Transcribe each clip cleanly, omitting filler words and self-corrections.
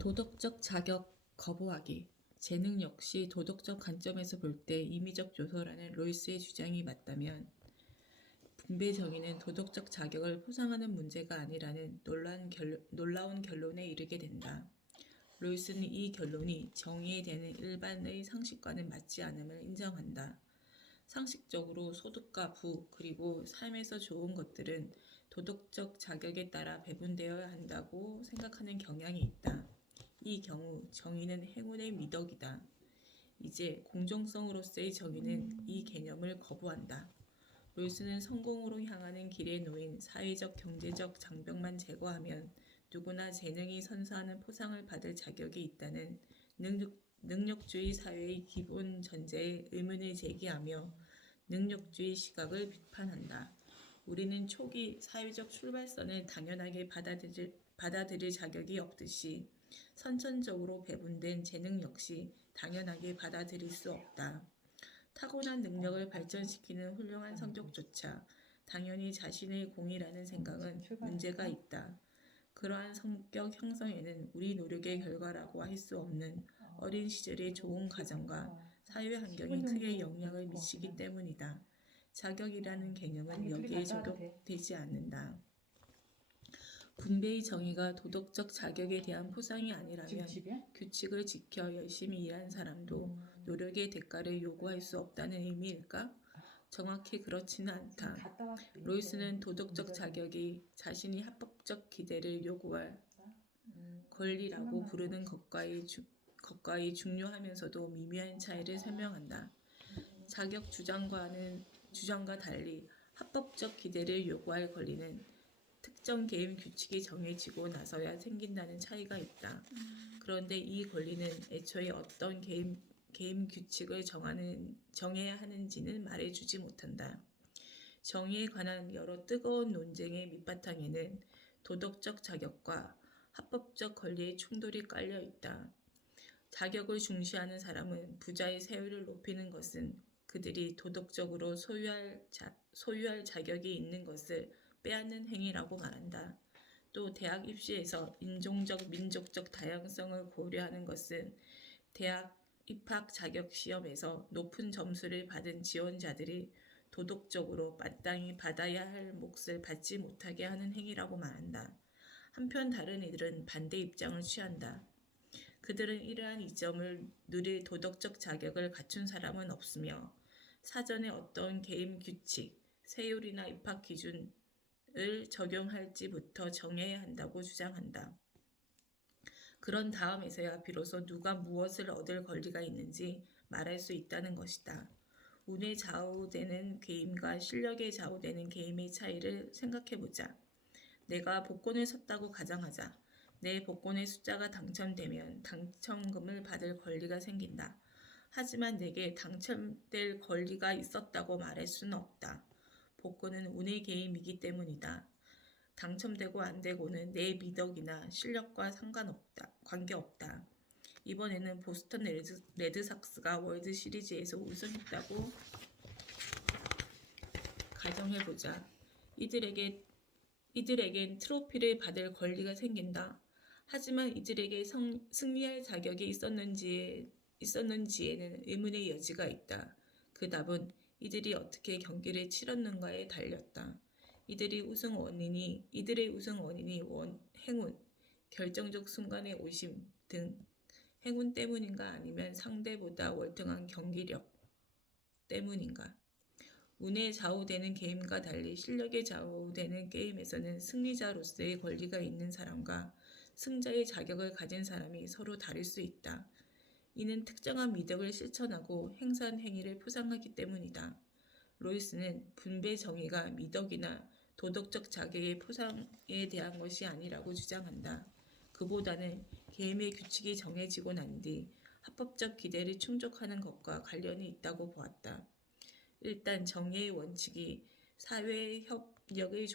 도덕적 자격 거부하기. 재능 역시 도덕적 관점에서 볼 때 임의적 요소라는 로이스의 주장이 맞다면 분배 정의는 도덕적 자격을 포상하는 문제가 아니라는 놀라운 결론에 이르게 된다. 로이스는 이 결론이 정의에 대한 일반의 상식과는 맞지 않음을 인정한다. 상식적으로 소득과 부 그리고 삶에서 좋은 것들은 도덕적 자격에 따라 배분되어야 한다고 생각하는 경향이 있다. 이 경우 정의는 행운의 미덕이다. 이제 공정성으로서의 정의는 이 개념을 거부한다. 로이스는 성공으로 향하는 길에 놓인 사회적 경제적 장벽만 제거하면 누구나 재능이 선사하는 포상을 받을 자격이 있다는 능력주의 사회의 기본 전제에 의문을 제기하며 능력주의 시각을 비판한다. 우리는 초기 사회적 출발선을 당연하게 받아들일 자격이 없듯이 선천적으로 배분된 재능 역시 당연하게 받아들일 수 없다. 타고난 능력을 발전시키는 훌륭한 성격조차 당연히 자신의 공이라는 생각은 문제가 있다. 그러한 성격 형성에는 우리 노력의 결과라고 할 수 없는 어린 시절의 좋은 가정과 사회 환경이 크게 영향을 미치기 때문이다. 자격이라는 개념은 여기에 적용되지 않는다. 분배의 정의가 도덕적 자격에 대한 포상이 아니라면 규칙을 지켜 열심히 일한 사람도 노력의 대가를 요구할 수 없다는 의미일까? 정확히 그렇지는 않다. 로이스는 도덕적 자격이 자신이 합법적 기대를 요구할 권리라고 부르는 것과의 중요하면서도 미묘한 차이를 설명한다. 자격 주장과 달리 합법적 기대를 요구할 권리는 특정 게임 규칙이 정해지고 나서야 생긴다는 차이가 있다. 그런데 이 권리는 애초에 어떤 게임 규칙을 정해야 하는지는 말해주지 못한다. 정의에 관한 여러 뜨거운 논쟁의 밑바탕에는 도덕적 자격과 합법적 권리의 충돌이 깔려 있다. 자격을 중시하는 사람은 부자의 세율을 높이는 것은 그들이 도덕적으로 소유할 자격이 있는 것을 빼앗는 행위라고 말한다. 또 대학 입시에서 인종적, 민족적 다양성을 고려하는 것은 대학 입학 자격 시험에서 높은 점수를 받은 지원자들이 도덕적으로 마땅히 받아야 할 몫을 받지 못하게 하는 행위라고 말한다. 한편 다른 이들은 반대 입장을 취한다. 그들은 이러한 이점을 누릴 도덕적 자격을 갖춘 사람은 없으며 사전에 어떤 게임 규칙, 세율이나 입학 기준을 적용할지부터 정해야 한다고 주장한다. 그런 다음에서야 비로소 누가 무엇을 얻을 권리가 있는지 말할 수 있다는 것이다. 운에 좌우되는 게임과 실력에 좌우되는 게임의 차이를 생각해보자. 내가 복권을 샀다고 가정하자. 내 복권의 숫자가 당첨되면 당첨금을 받을 권리가 생긴다. 하지만 내게 당첨될 권리가 있었다고 말할 수는 없다. 복권은 운의 게임이기 때문이다. 당첨되고 안 되고는 내 미덕이나 실력과 관계없다. 이번에는 보스턴 레드삭스가 월드 시리즈에서 우승했다고 가정해보자. 이들에겐 트로피를 받을 권리가 생긴다. 하지만 이들에게 승리할 자격이 있었는지에는 의문의 여지가 있다. 그 답은 이들이 어떻게 경기를 치렀는가에 달렸다. 이들의 우승 원인이 행운, 결정적 순간의 오심 등 행운 때문인가 아니면 상대보다 월등한 경기력 때문인가? 운에 좌우되는 게임과 달리 실력에 좌우되는 게임에서는 승리자로서의 권리가 있는 사람과 승자의 자격을 가진 사람이 서로 다를 수 있다. 이는 특정한 미덕을 실천하고 행사한 행위를 포상하기 때문이다. 로이스는 분배 정의가 미덕이나 도덕적 자격의 포상에 대한 것이 아니라고 주장한다. 그보다는 게임의 규칙이 정해지고 난 뒤 합법적 기대를 충족하는 것과 관련이 있다고 보았다. 일단 정의의 원칙이 사회의 협력의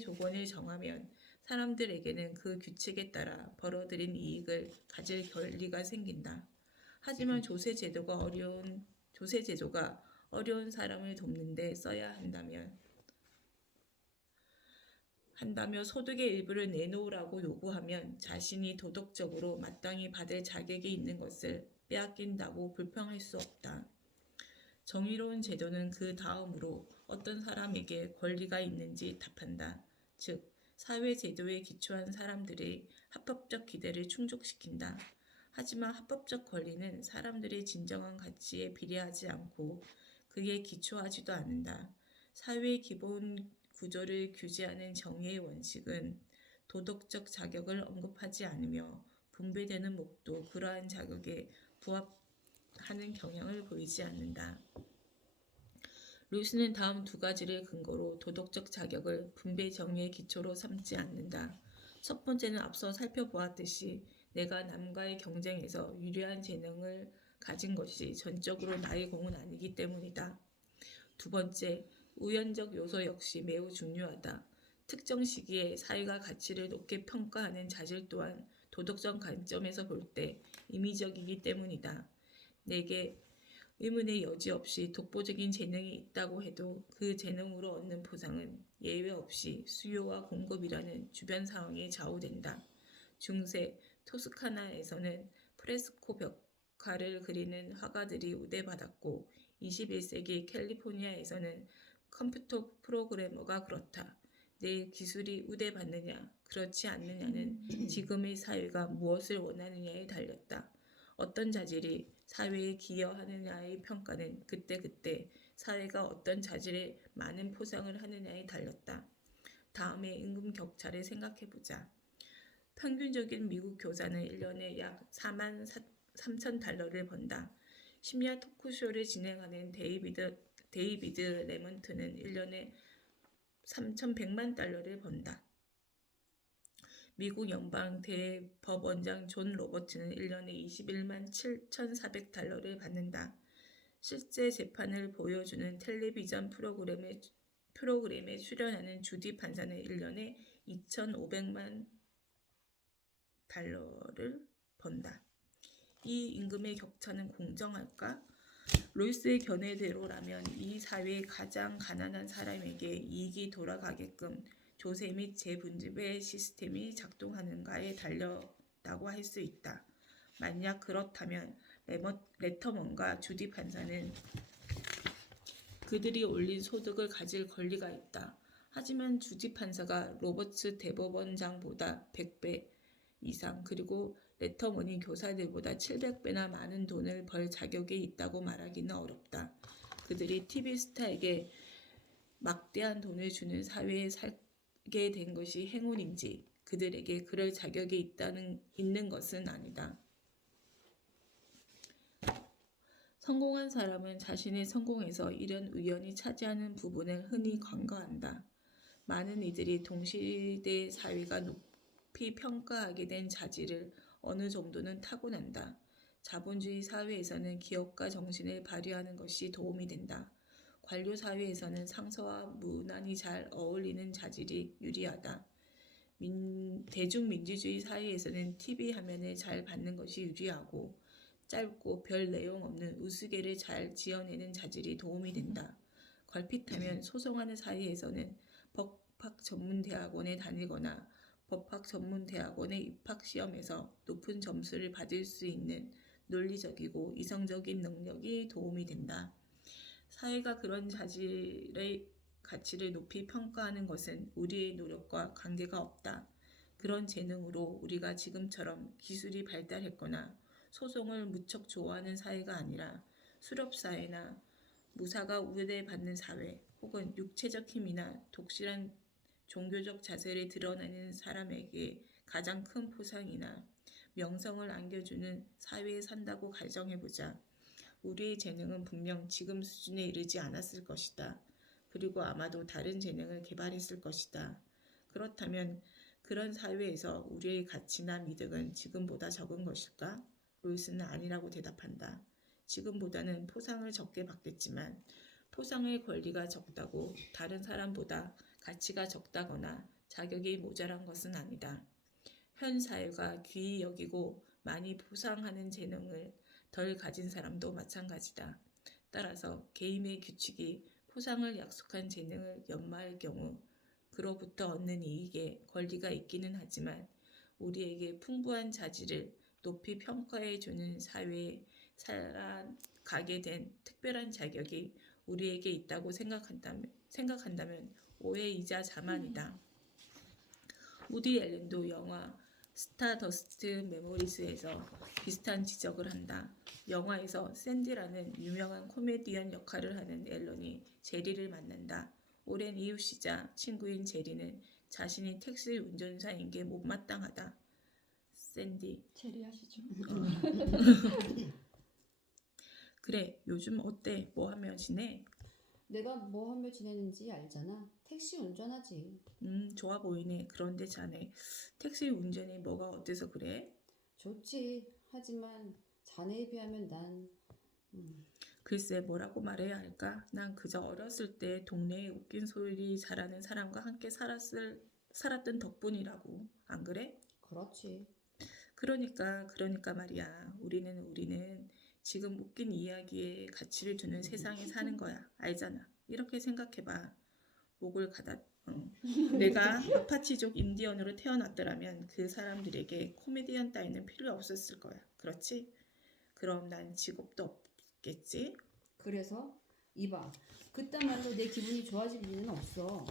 조건을 정하면 사람들에게는 그 규칙에 따라 벌어들인 이익을 가질 권리가 생긴다. 하지만 조세 제도가 어려운 사람을 돕는 데 써야 한다면 한다며 소득의 일부를 내놓으라고 요구하면 자신이 도덕적으로 마땅히 받을 자격이 있는 것을 빼앗긴다고 불평할 수 없다. 정의로운 제도는 그 다음으로 어떤 사람에게 권리가 있는지 답한다. 즉, 사회 제도에 기초한 사람들의 합법적 기대를 충족시킨다. 하지만 합법적 권리는 사람들의 진정한 가치에 비례하지 않고 그에 기초하지도 않는다. 사회의 기본 구조를 규제하는 정의의 원칙은 도덕적 자격을 언급하지 않으며 분배되는 몫도 그러한 자격에 부합하는 경향을 보이지 않는다. 루이스는 다음 두 가지를 근거로 도덕적 자격을 분배 정의의 기초로 삼지 않는다. 첫 번째는 앞서 살펴보았듯이 내가 남과의 경쟁에서 유리한 재능을 가진 것이 전적으로 나의 공은 아니기 때문이다. 두 번째, 우연적 요소 역시 매우 중요하다. 특정 시기에 사회가 가치를 높게 평가하는 자질 또한 도덕적 관점에서 볼 때 임의적이기 때문이다. 내게 의문의 여지 없이 독보적인 재능이 있다고 해도 그 재능으로 얻는 보상은 예외 없이 수요와 공급이라는 주변 상황에 좌우된다. 중세 토스카나에서는 프레스코 벽화를 그리는 화가들이 우대받았고 21세기 캘리포니아에서는 컴퓨터 프로그래머가 그렇다. 내 기술이 우대받느냐, 그렇지 않느냐는 지금의 사회가 무엇을 원하느냐에 달렸다. 어떤 자질이 사회에 기여하느냐의 평가는 그때그때 사회가 어떤 자질에 많은 포상을 하느냐에 달렸다. 다음에 임금 격차를 생각해보자. 평균적인 미국 교사는 1년에 약 4만 3천 달러를 번다. 심야 토크쇼를 진행하는 데이비드 레먼트는 1년에 3,100만 달러를 번다. 미국 연방 대법원장 존 로버츠는 1년에 21만 7,400달러를 받는다. 실제 재판을 보여주는 텔레비전 프로그램에 출연하는 주디 판사는 1년에 2,500만 달러를 번다. 이 임금의 격차는 공정할까? 로이스의 견해대로라면 이 사회의 가장 가난한 사람에게 이익이 돌아가게끔 조세 및 재분배 시스템이 작동하는가에 달렸다고 할 수 있다. 만약 그렇다면 레터먼과 주디 판사는 그들이 올린 소득을 가질 권리가 있다. 하지만 주디 판사가 로버츠 대법원장보다 100배 이상 그리고 레터먼이 교사들보다 700배나 많은 돈을 벌 자격이 있다고 말하기는 어렵다. 그들이 TV 스타에게 막대한 돈을 주는 사회에 살게 된 것이 행운인지 그들에게 그럴 자격이 있는 것은 아니다. 성공한 사람은 자신의 성공에서 이런 우연이 차지하는 부분을 흔히 간과한다. 많은 이들이 동시대 사회가 높이 평가하게 된 자질을 어느 정도는 타고난다. 자본주의 사회에서는 기업가 정신을 발휘하는 것이 도움이 된다. 관료 사회에서는 상사와 무난히 잘 어울리는 자질이 유리하다. 대중민주주의 사회에서는 TV 화면을 잘 받는 것이 유리하고 짧고 별 내용 없는 우스개를 잘 지어내는 자질이 도움이 된다. 걸핏하면 소송하는 사이에서는 법학 전문대학원에 다니거나 법학 전문대학원의 입학시험에서 높은 점수를 받을 수 있는 논리적이고 이성적인 능력이 도움이 된다. 사회가 그런 자질의 가치를 높이 평가하는 것은 우리의 노력과 관계가 없다. 그런 재능으로 우리가 지금처럼 기술이 발달했거나 소송을 무척 좋아하는 사회가 아니라 수렵사회나 무사가 우대받는 사회 혹은 육체적 힘이나 독실한 종교적 자세를 드러내는 사람에게 가장 큰 포상이나 명성을 안겨주는 사회에 산다고 가정해보자. 우리의 재능은 분명 지금 수준에 이르지 않았을 것이다. 그리고 아마도 다른 재능을 개발했을 것이다. 그렇다면 그런 사회에서 우리의 가치나 미덕은 지금보다 적은 것일까? 로이스는 아니라고 대답한다. 지금보다는 포상을 적게 받겠지만 포상의 권리가 적다고 다른 사람보다 가치가 적다거나 자격이 모자란 것은 아니다. 현 사회가 귀히 여기고 많이 포상하는 재능을 덜 가진 사람도 마찬가지다. 따라서 게임의 규칙이 포상을 약속한 재능을 연마할 경우 그로부터 얻는 이익에 권리가 있기는 하지만 우리에게 풍부한 자질을 높이 평가해주는 사회에 살아가게 된 특별한 자격이 우리에게 있다고 생각한다면 오해이자 자만이다. 우디 앨런도 영화 스타더스트 메모리스에서 비슷한 지적을 한다. 영화에서 샌디라는 유명한 코미디언 역할을 하는 앨런이 제리를 만난다. 오랜 이웃이자 친구인 제리는 자신이 택시 운전사인 게 못마땅하다. 샌디. 제리 하시죠. 그래, 요즘 어때? 뭐 하며 지내? 내가 뭐 하며 지내는지 알잖아. 택시 운전하지. 좋아 보이네. 그런데 자네 택시 운전이 뭐가 어때서 그래? 좋지. 하지만 자네에 비하면 난 글쎄 뭐라고 말해야 할까? 난 그저 어렸을 때 동네에 웃긴 소리 잘하는 사람과 함께 살았던 덕분이라고. 안 그래? 그렇지. 그러니까 말이야. 우리는 지금 웃긴 이야기에 가치를 두는 세상에 사는 거야. 알잖아. 이렇게 생각해봐. 목을 내가 아파치족 인디언으로 태어났더라면 그 사람들에게 코미디언 따위는 필요 없었을 거야. 그렇지? 그럼 난 직업도 없겠지? 그래서 이봐. 그딴 말로 내 기분이 좋아질 리는 없어.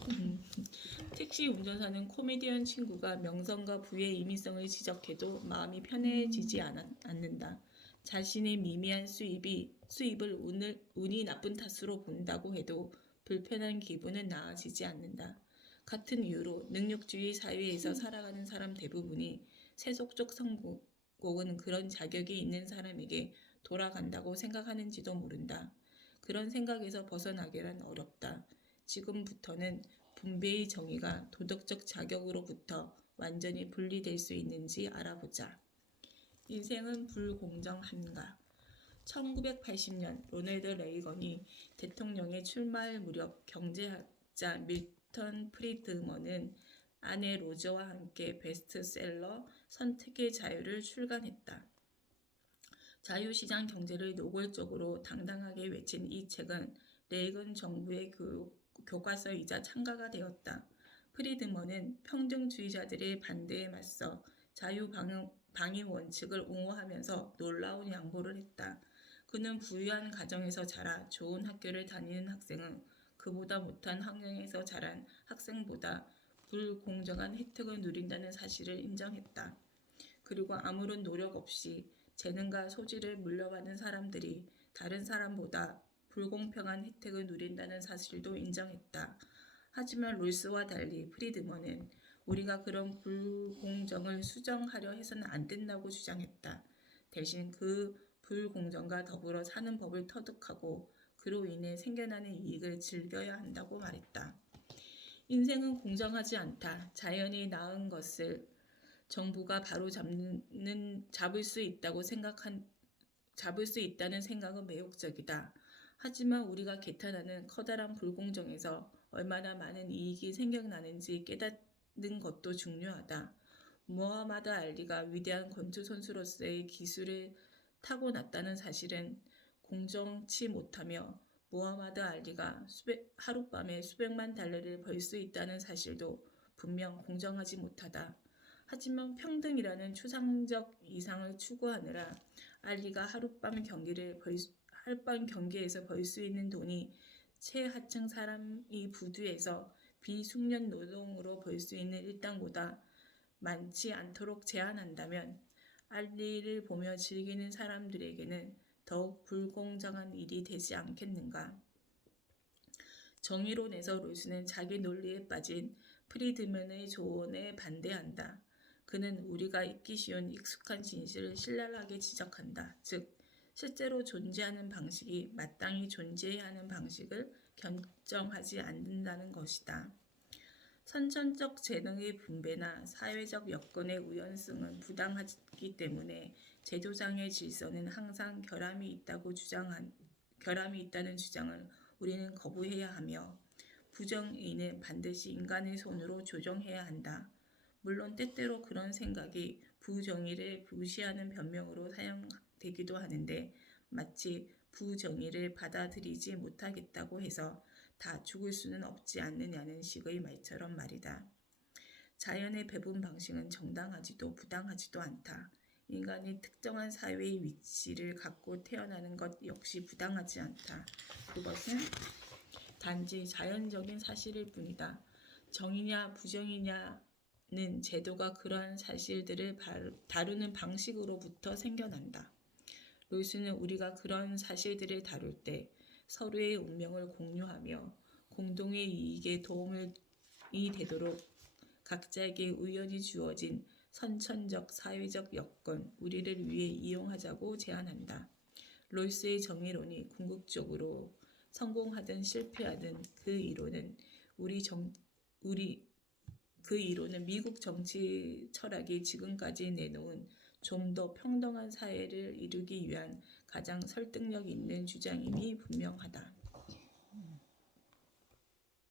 택시 운전사는 코미디언 친구가 명성과 부의 임의성을 지적해도 마음이 편해지지 않는다. 자신의 미미한 수입을 운이 나쁜 탓으로 본다고 해도 불편한 기분은 나아지지 않는다. 같은 이유로 능력주의 사회에서 살아가는 사람 대부분이 세속적 성공은 그런 자격이 있는 사람에게 돌아간다고 생각하는지도 모른다. 그런 생각에서 벗어나기란 어렵다. 지금부터는 분배의 정의가 도덕적 자격으로부터 완전히 분리될 수 있는지 알아보자. 인생은 불공정한가? 1980년 로널드 레이건이 대통령에 출마할 무렵 경제학자 밀턴 프리드먼은 아내 로저와 함께 베스트셀러 선택의 자유를 출간했다. 자유시장 경제를 노골적으로 당당하게 외친 이 책은 레이건 정부의 교과서이자 창가가 되었다. 프리드먼은 평등주의자들의 반대에 맞서 자유방위 원칙을 옹호하면서 놀라운 양보를 했다. 그는 부유한 가정에서 자라 좋은 학교를 다니는 학생은 그보다 못한 환경에서 자란 학생보다 불공정한 혜택을 누린다는 사실을 인정했다. 그리고 아무런 노력 없이 재능과 소질을 물려받은 사람들이 다른 사람보다 불공평한 혜택을 누린다는 사실도 인정했다. 하지만 롤스와 달리 프리드먼은 우리가 그런 불공정을 수정하려 해서는 안 된다고 주장했다. 대신 그 불공정과 더불어 사는 법을 터득하고 그로 인해 생겨나는 이익을 즐겨야 한다고 말했다. 인생은 공정하지 않다. 자연이 낳은 것을 정부가 바로 잡을 수 있다는 생각은 매혹적이다. 하지만 우리가 개탄하는 커다란 불공정에서 얼마나 많은 이익이 생겨나는지 깨닫는 것도 중요하다. 무하마드 알리가 위대한 권투 선수로서의 기술을 타고났다는 사실은 공정치 못하며 무하마드 알리가 하룻밤에 수백만 달러를 벌 수 있다는 사실도 분명 공정하지 못하다. 하지만 평등이라는 추상적 이상을 추구하느라 알리가 하룻밤 경기에서 벌 수 있는 돈이 최하층 사람이 부두에서 비숙련 노동으로 벌 수 있는 일당보다 많지 않도록 제한한다면 알리를 보며 즐기는 사람들에게는 더욱 불공정한 일이 되지 않겠는가? 정의론에서 롤스는 자기 논리에 빠진 프리드먼의 조언에 반대한다. 그는 우리가 잊기 쉬운 익숙한 진실을 신랄하게 지적한다. 즉, 실제로 존재하는 방식이 마땅히 존재해야 하는 방식을 견정하지 않는다는 것이다. 선천적 재능의 분배나 사회적 여건의 우연성은 부당하기 때문에 제도상의 질서는 항상 결함이 있다는 주장을 우리는 거부해야 하며 부정의는 반드시 인간의 손으로 조정해야 한다. 물론 때때로 그런 생각이 부정의를 무시하는 변명으로 사용되기도 하는데 마치 부정의를 받아들이지 못하겠다고 해서 다 죽을 수는 없지 않느냐는 식의 말처럼 말이다. 자연의 배분 방식은 정당하지도 부당하지도 않다. 인간이 특정한 사회의 위치를 갖고 태어나는 것 역시 부당하지 않다. 그것은 단지 자연적인 사실일 뿐이다. 정의냐 부정이냐는 제도가 그러한 사실들을 다루는 방식으로부터 생겨난다. 롤스는 우리가 그런 사실들을 다룰 때 서로의 운명을 공유하며 공동의 이익에 도움이 되도록 각자에게 우연히 주어진 선천적 사회적 여건, 우리를 위해 이용하자고 제안한다. 롤스의 정의론이 궁극적으로 성공하든 실패하든 그 이론은 미국 정치 철학이 지금까지 내놓은 좀 더 평등한 사회를 이루기 위한 가장 설득력 있는 주장임이 분명하다.